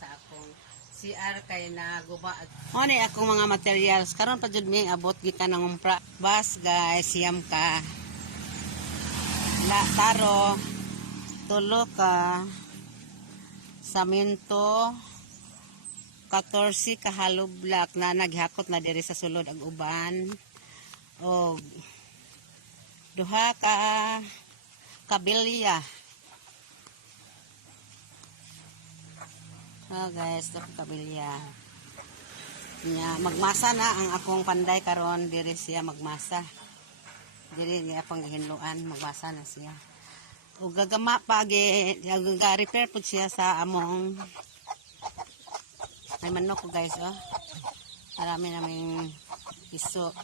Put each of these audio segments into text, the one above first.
sa akong CR kay naguba. Mo ni akong mga materials karon pa jud mi abot gikan ng umpra. Bas guys, siyam ka. Taro, tulo ka. Samento 14 ka hollow block na naghakot na diri sa sulod ang uban. O duha ka kabilya. So guys, ito kabilya. Magmasa na ang akong panday karon diri siya magmasa. Diri niya pang hinluan, magmasa na siya. O gagama pa ga-repair pud siya sa among may manok ko guys, oh. Marami naming iso.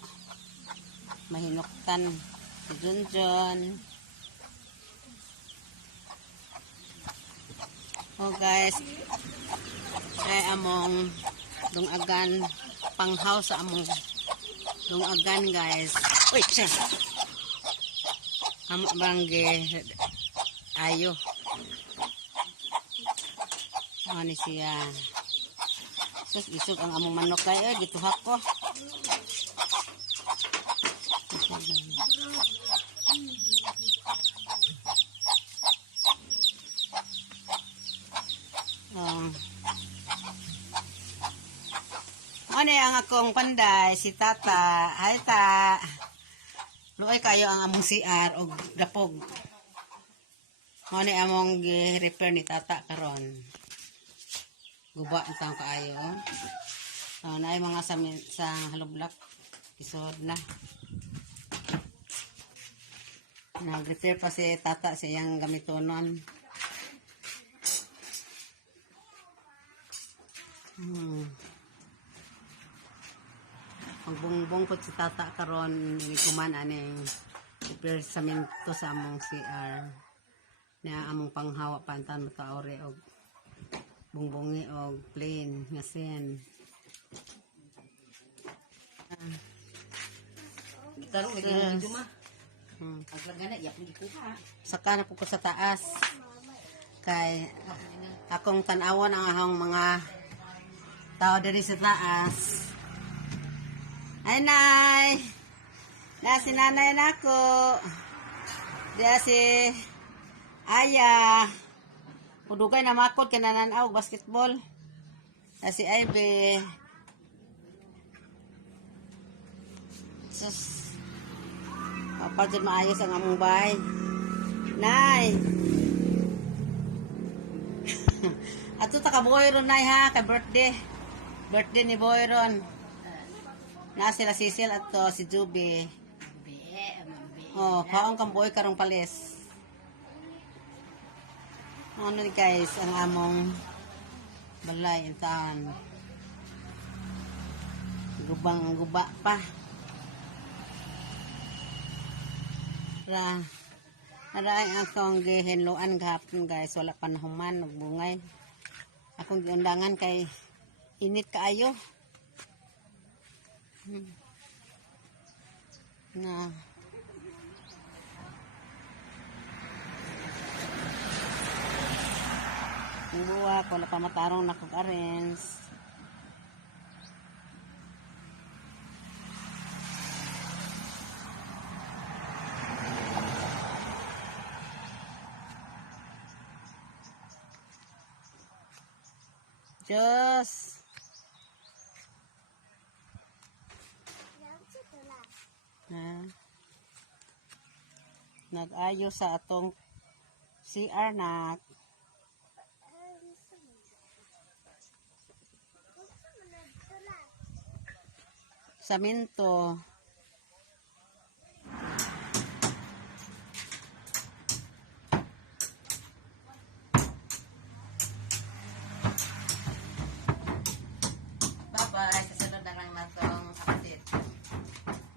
Mahinuktan si Junjun. Oh guys, ay among dungagan panghaw sa among dungagan guys. Uy, siya. Amo bangge ayo. Ano siya? Sus isog ang among manok kay gituhak ko. Ano ang akong panday si Tata. Hay ta. Luoy kayo ang among CR og dapog. Ano among gi-repair ni Tata karon. Guba ang kaayo. Na ay mga sa hollow block isod na. Nag-repair pa si Tata sa iyang gamitonon. Magbungbong po si Tata karon kuman aning repair sa minto sa among CR. Na among panghawa pantan mataore og bungbongi og plain nga sen. Saka na po ko sa taas kay akong tan-awon ang ahong mga tao diri sa taas. Ay nay, na si nanay nako, dia si Aya, udugay na makod kananaw basketball, na si Ivy. Sus, papadyan maayos ang among bahay. Nay, ato ta ka Boyron nay ha, ka birthday ni Boyron. Na sila Cecil at to, si Juby. Oh, kaong kamboy karong palis. Ano ni guys, ang among balay intaan. Guba pa. Naraay akong gihinluan gahapon guys, wala pa nahuman, nagbungay. Akong giundangan kay init kaayo. Na buwa ko na pamatarong na kong arens. Diyos nag-ayo sa atong CR na saminto